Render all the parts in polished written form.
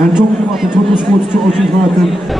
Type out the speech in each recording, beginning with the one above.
And talking about the total sports to Oceans Marathon.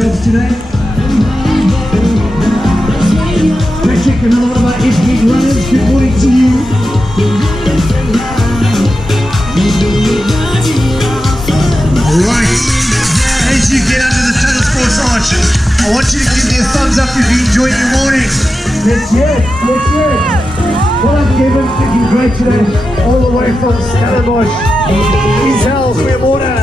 jobs today. Let's check another one of our estate runners. Good morning to you. Right, as you get under the Tunnel Sports Arch, I want you to give me a thumbs up if you enjoyed your morning. Let's hear it, let's hear it. Well done, Kevin, looking great today, all the way from Stellenbosch. Israel, goeiemorgen.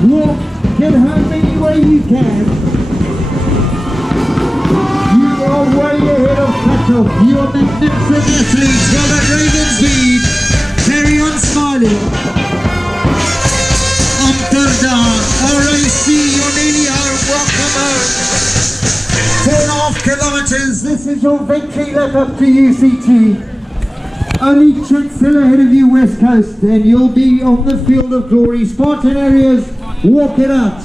Walk, get home any way you can. You are way ahead of cut-off. You are magnificent athletes. Well done, Ravens lead. Carry on smiling. Amsterdam, RAC, you're nearly home. Welcome home. 4.5 kilometers. This is your victory lap up to UCT. Only tricks still ahead of you, West Coast, and you'll be on the field of glory. Spartan areas, walk it out.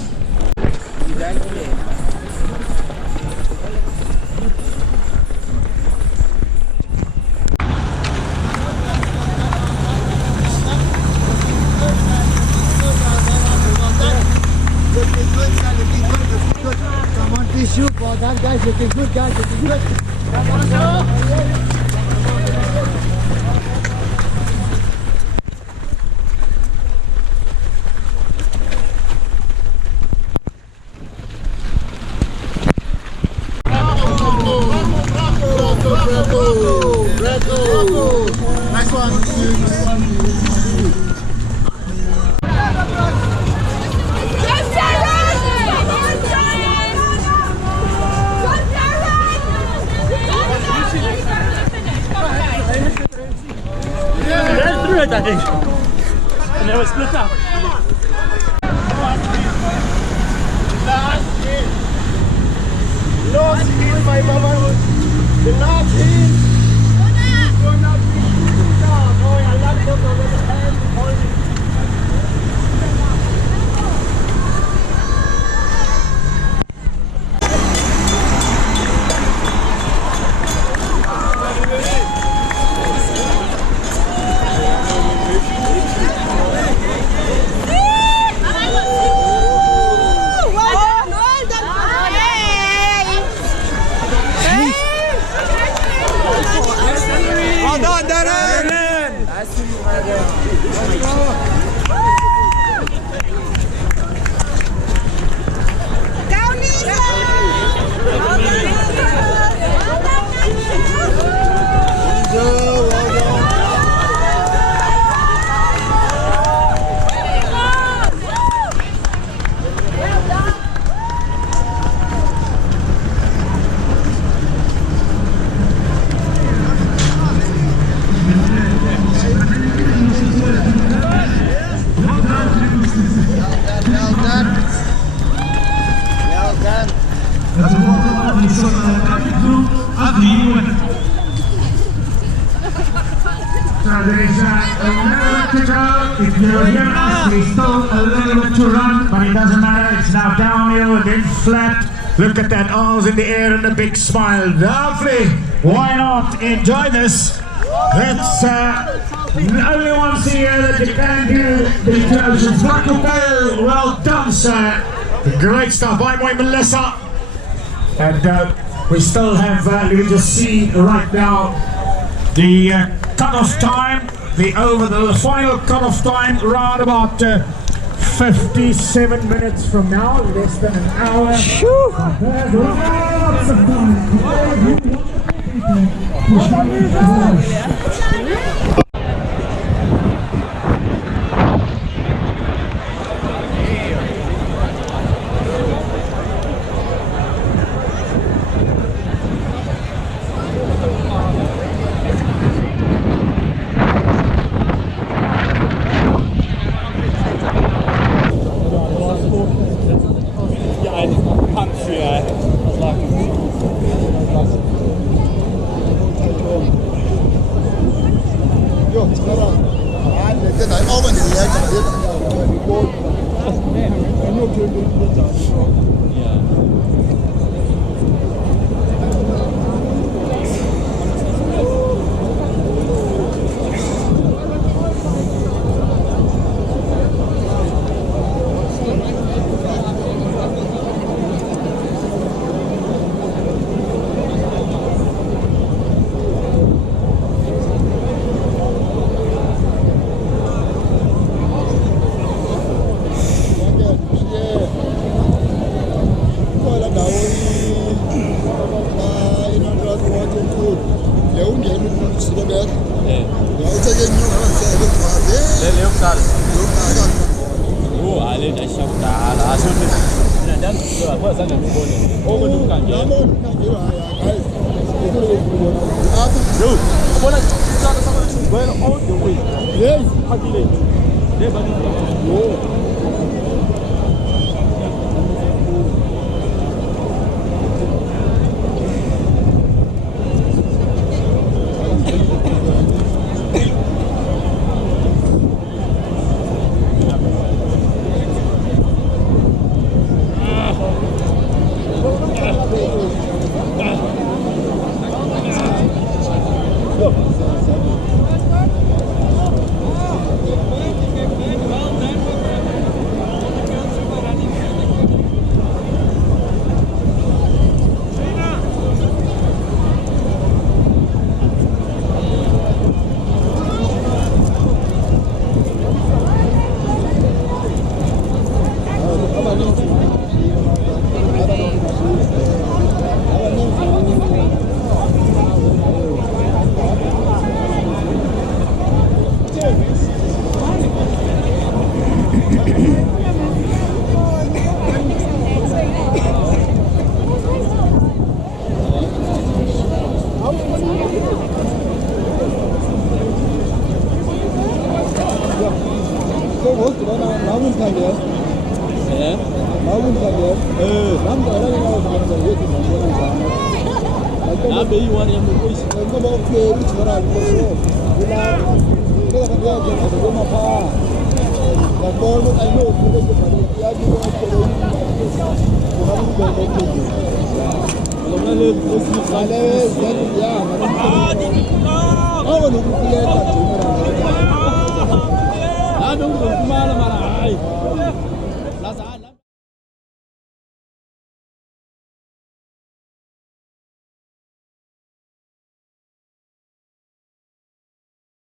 Come on, please shoot for that, guys. Looking good, guys. Looking good. Come on, nice one. Through it, I think. And then we split up. Last hit, my mama. The last hit. Gonna be down. Oh, I love them over the hand. Down, Nisa! there is a little bit to go. If you're here, there's still a little bit to run, but it doesn't matter. It's now downhill and then flat. Look at that, arms in the air and a big smile. Lovely. Why not enjoy this? It's only once a year that you can do the Oceans. Well done, sir. Great stuff. I'm with Melissa. And we still have, you can just see right now the cut-off time, the final cut-off time, around about 57 minutes from now, less than an hour. There's lots of time.